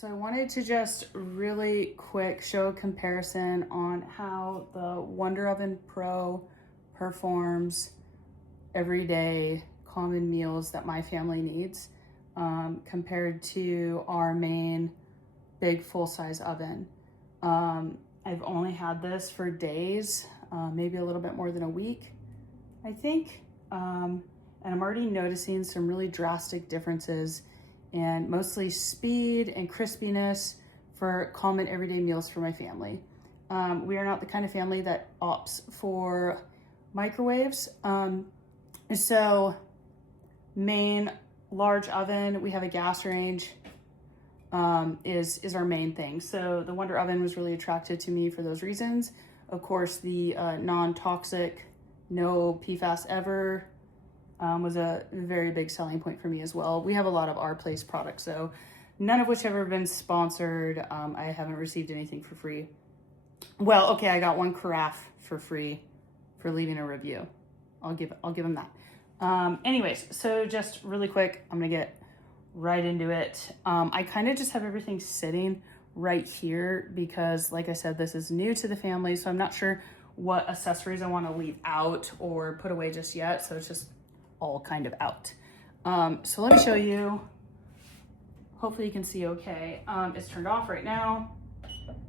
So I wanted to just really quick show a comparison on how the Wonder Oven Pro performs everyday common meals that my family needs compared to our main big full-size oven. I've only had this for days, maybe a little bit more than a week, I think. And I'm already noticing some really drastic differences in mostly speed and crispiness for common everyday meals for my family. We are not the kind of family that opts for microwaves. So main large oven, we have a gas range, is our main thing. So the Wonder Oven was really attracted to me for those reasons. Of course, the non-toxic, no PFAS ever, was a very big selling point for me as well. We have a lot of Our Place products, so none of which have ever been sponsored. I haven't received anything for free. Well, okay, I got one carafe for free for leaving a review. I'll give them that. Anyways, so just really quick, I'm gonna get right into it. I kind of just have everything sitting right here because, like I said, this is new to the family, so I'm not sure what accessories I want to leave out or put away just yet. So it's just all kind of out. So let me show you. Hopefully you can see okay. It's turned off right now.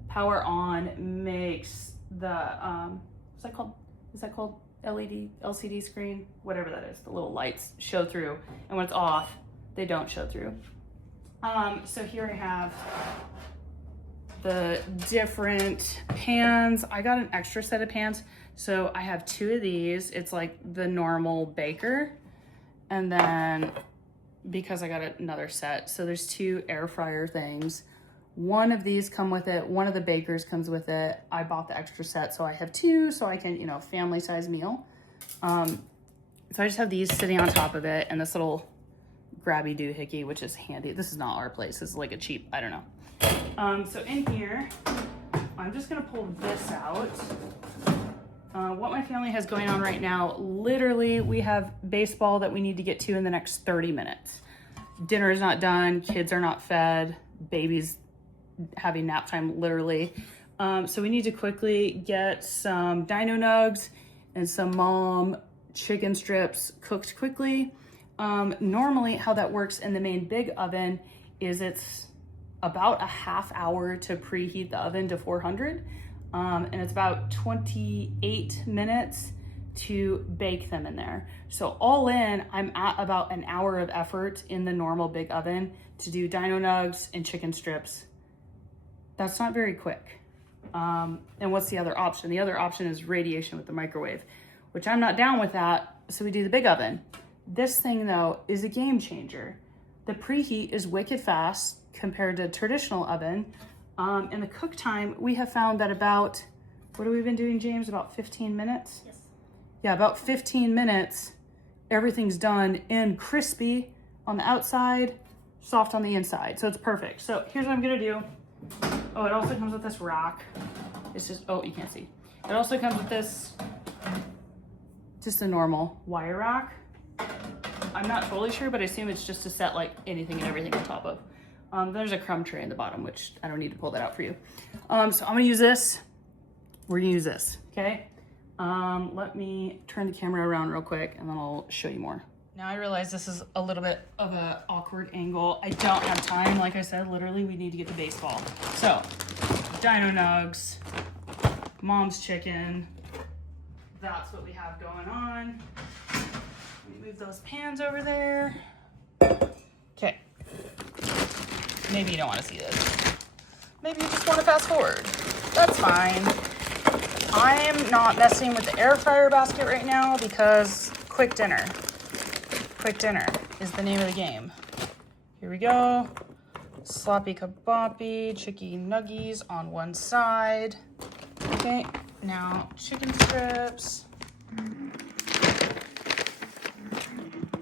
Power on makes the, what's that called? Is that called LED, LCD screen? Whatever that is, the little lights show through. And when it's off, they don't show through. So here I have the different pans. I got an extra set of pans. So I have two of these. It's like the normal baker. And then because I got another set, so there's two air fryer things. One of these come with it. One of the bakers comes with it. I bought the extra set, so I have two, so I can, family size meal. So I just have these sitting on top of it and this little grabby doohickey, which is handy. This is not Our Place. This is like a cheap, I don't know. So in here, I'm just gonna pull this out. What my family has going on right now, literally we have baseball that we need to get to in the next 30 minutes. Dinner is not done, kids are not fed, baby's having nap time literally. So we need to quickly get some dino nugs and some mom chicken strips cooked quickly. Normally how that works in the main big oven is it's about a half hour to preheat the oven to 400. And it's about 28 minutes to bake them in there. So all in, I'm at about an hour of effort in the normal big oven to do dino nugs and chicken strips. That's not very quick. And what's the other option? The other option is radiation with the microwave, which I'm not down with that. So we do the big oven. This thing though is a game changer. The preheat is wicked fast compared to a traditional oven. In the cook time, we have found that about, what have we been doing, James? About 15 minutes? Yes. Yeah, about 15 minutes, everything's done and crispy on the outside, soft on the inside. So it's perfect. So here's what I'm gonna do. Oh, it also comes with this rack. It's just, oh, you can't see. It also comes with this, just a normal wire rack. I'm not totally sure, but I assume it's just to set like anything and everything on top of. There's a crumb tray in the bottom, which I don't need to pull that out for you. So I'm gonna use this. We're gonna use this, okay? Let me turn the camera around real quick and then I'll show you more. Now I realize this is a little bit of an awkward angle. I don't have time. Like I said, literally we need to get to baseball. So, dino nugs, mom's chicken. That's what we have going on. Let me move those pans over there. Okay. Maybe you don't want to see this. Maybe you just want to fast forward. That's fine. I am not messing with the air fryer basket right now because quick dinner. Quick dinner is the name of the game. Here we go. Sloppy kaboppy, chicken nuggies on one side. Okay, now chicken strips.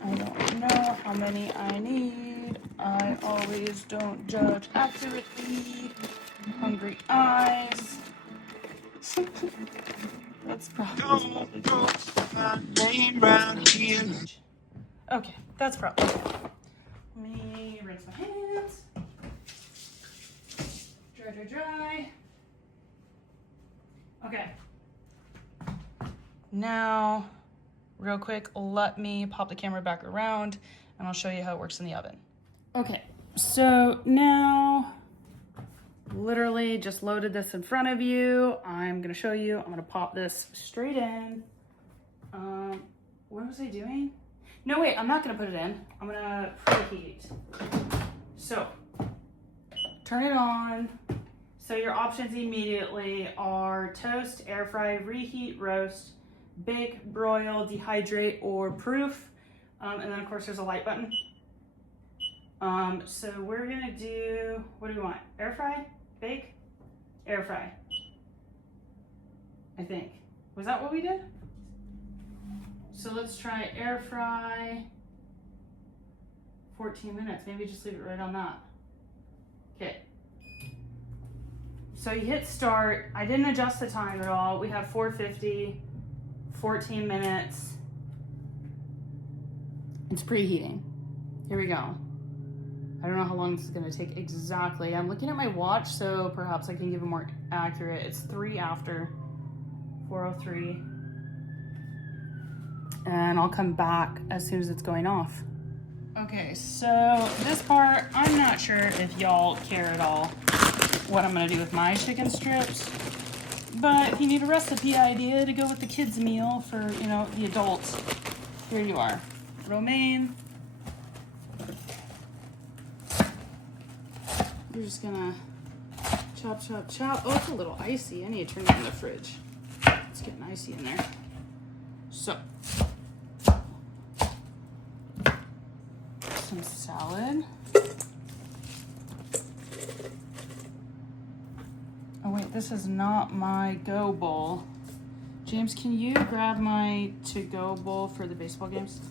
I don't know how many I need. I always don't judge accurately. Hungry eyes. That's probably okay, that's probably okay. Let me rinse my hands. dry. Okay. Now, real quick, let me pop the camera back around and I'll show you how it works in the oven. Okay, so now, literally just loaded this in front of you. I'm gonna show you, I'm gonna pop this straight in. What was I doing? No, wait, I'm not gonna put it in. I'm gonna preheat. So, turn it on. So your options immediately are toast, air fry, reheat, roast, bake, broil, dehydrate, or proof. And then of course there's a light button. So we're gonna do, what do we want? Air fry, bake, air fry. I think. Was that what we did? So let's try air fry, 14 minutes. Maybe just leave it right on that. Okay. So you hit start. I didn't adjust the time at all. We have 450, 14 minutes. It's preheating. Here we go. I don't know how long this is gonna take exactly. I'm looking at my watch, so perhaps I can give a more accurate. It's 3 after, 4:03. And I'll come back as soon as it's going off. Okay, so this part, I'm not sure if y'all care at all what I'm gonna do with my chicken strips, but if you need a recipe idea to go with the kids' meal for, you know, the adults, here you are. Romaine. You're just gonna chop, chop, chop. Oh, it's a little icy. I need to turn it in the fridge. It's getting icy in there. So, some salad. Oh wait, this is not my go bowl. James, can you grab my to-go bowl for the baseball games?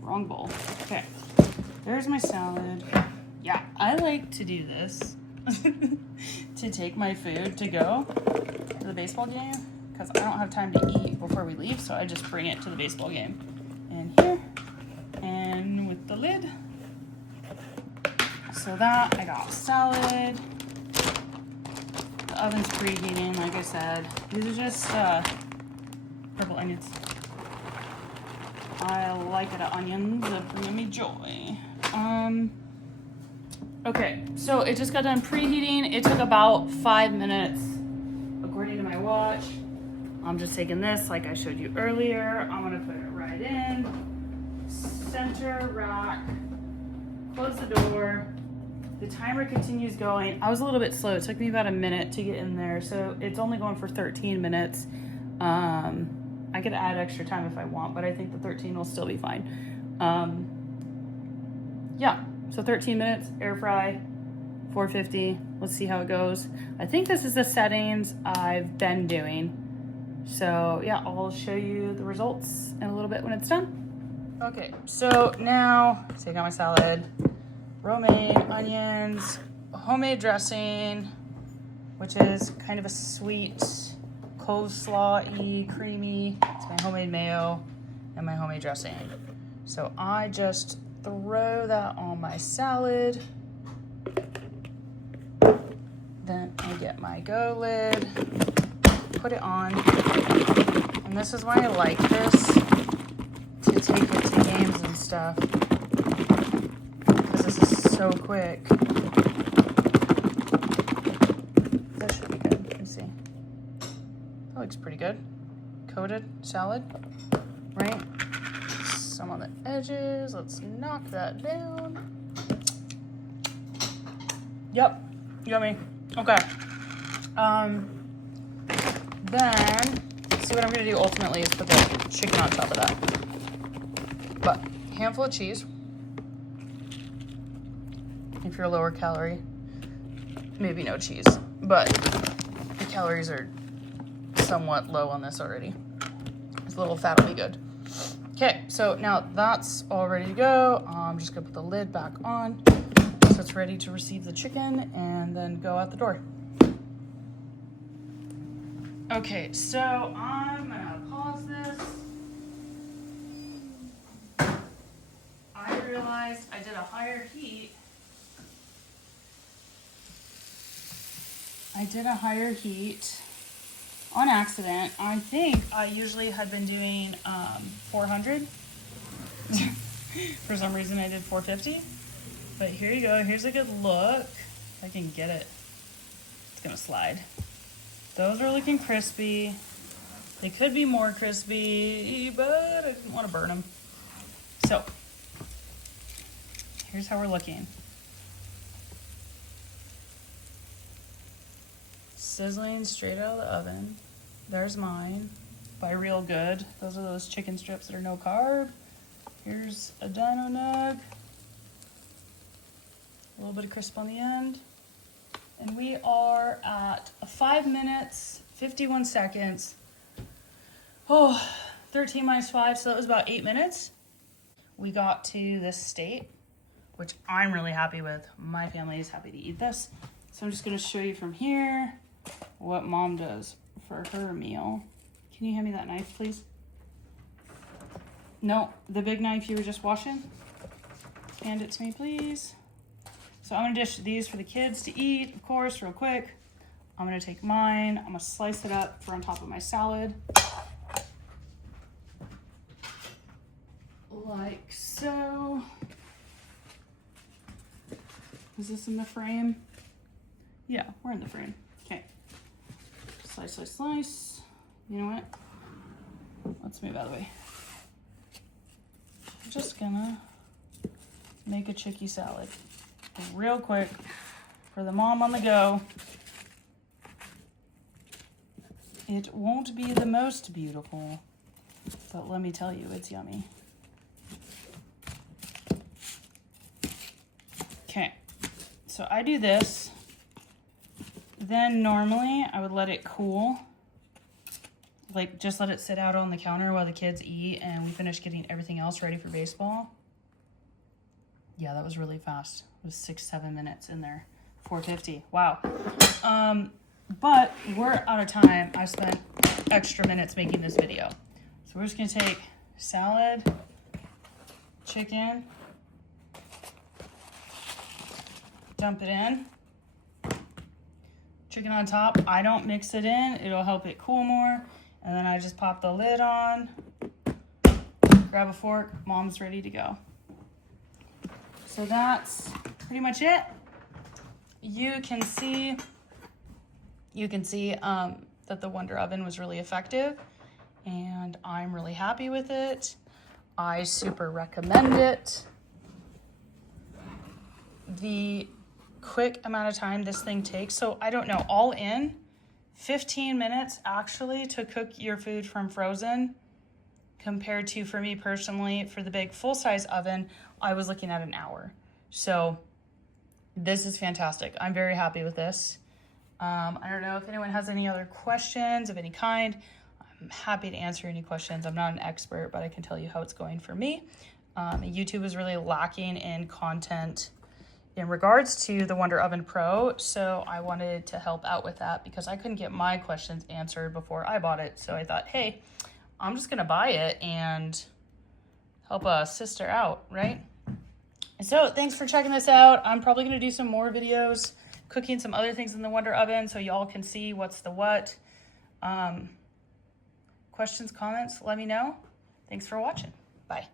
Wrong bowl. Okay, there's my salad. Yeah, I like to do this to take my food to go to the baseball game because I don't have time to eat before we leave, so I just bring it to the baseball game. And here, and with the lid. So that, I got salad. The oven's preheating, like I said. These are just purple onions. I like the onions, they're bringing me joy. Okay, so it just got done preheating. It took about 5 minutes, according to my watch. I'm just taking this like I showed you earlier. I'm gonna put it right in, center rack, close the door. The timer continues going. I was a little bit slow. It took me about a minute to get in there, so it's only going for 13 minutes. I could add extra time if I want, but I think the 13 will still be fine. Yeah, so 13 minutes, air fry, 450. Let's see how it goes. I think this is the settings I've been doing. So yeah, I'll show you the results in a little bit when it's done. Okay, so now, take out my salad, romaine, onions, homemade dressing, which is kind of a sweet, coleslaw-y, creamy. It's my homemade mayo and my homemade dressing. So I just throw that on my salad. Then I get my go lid, put it on. And this is why I like this, to take it to games and stuff. Because this is so quick. That should be good. Let me see. That looks pretty good. Coated salad, right? Some on the edges. Let's knock that down. Yep, yummy. Okay. Then, see what I'm gonna do ultimately is put the chicken on top of that. But, handful of cheese. If you're lower calorie, maybe no cheese. But the calories are somewhat low on this already. This little fat will be good. Okay, so now that's all ready to go. I'm just gonna put the lid back on so it's ready to receive the chicken and then go out the door. Okay, so I'm gonna pause this. I realized I did a higher heat I did a higher heat on accident. I think I usually had been doing 400. For some reason I did 450. But here you go. Here's a good look. If I can get it. It's gonna slide. Those are looking crispy. They could be more crispy, but I didn't want to burn them. So here's how we're looking. Sizzling straight out of the oven. There's mine by Real Good. Those are those chicken strips that are no carb. Here's a dino nug. A little bit of crisp on the end. And we are at 5 minutes, 51 seconds. Oh, 13 minus 5, so that was about 8 minutes. We got to this state, which I'm really happy with. My family is happy to eat this. So I'm just gonna show you from here what Mom does for her meal. Can you hand me that knife, please? No, the big knife you were just washing. Hand it to me, please. So I'm gonna dish these for the kids to eat, of course, real quick. I'm gonna take mine, I'm gonna slice it up for on top of my salad. Like so. Is this in the frame? Yeah, we're in the frame. Okay. Slice, slice, slice. You know what? Let's move out of the way. I'm just gonna make a chicky salad real quick for the mom on the go. It won't be the most beautiful, but let me tell you, it's yummy. Okay, so I do this. Then normally I would let it cool. Like just let it sit out on the counter while the kids eat and we finish getting everything else ready for baseball. Yeah, that was really fast. It was 6-7 minutes in there. 450. Wow. But we're out of time. I spent extra minutes making this video. So we're just gonna take salad, chicken, dump it in. Chicken on top. I don't mix it in. It'll help it cool more. And then I just pop the lid on, grab a fork, Mom's ready to go. So that's pretty much it. You can see that the Wonder Oven was really effective and I'm really happy with it. I super recommend it. The quick amount of time this thing takes, so I don't know, all in 15 minutes actually to cook your food from frozen, compared to, for me personally, for the big full-size oven, I was looking at an hour. So this is fantastic. I'm very happy with this. I don't know if anyone has any other questions of any kind. I'm happy to answer any questions. I'm not an expert, but I can tell you how it's going for me. YouTube is really lacking in content in regards to the Wonder Oven Pro, so I wanted to help out with that because I couldn't get my questions answered before I bought it. So I thought, hey, I'm just gonna buy it and help a sister out, right? So thanks for checking this out. I'm probably gonna do some more videos cooking some other things in the Wonder Oven so y'all can see what's the what. Questions, comments, let me know. Thanks for watching. Bye.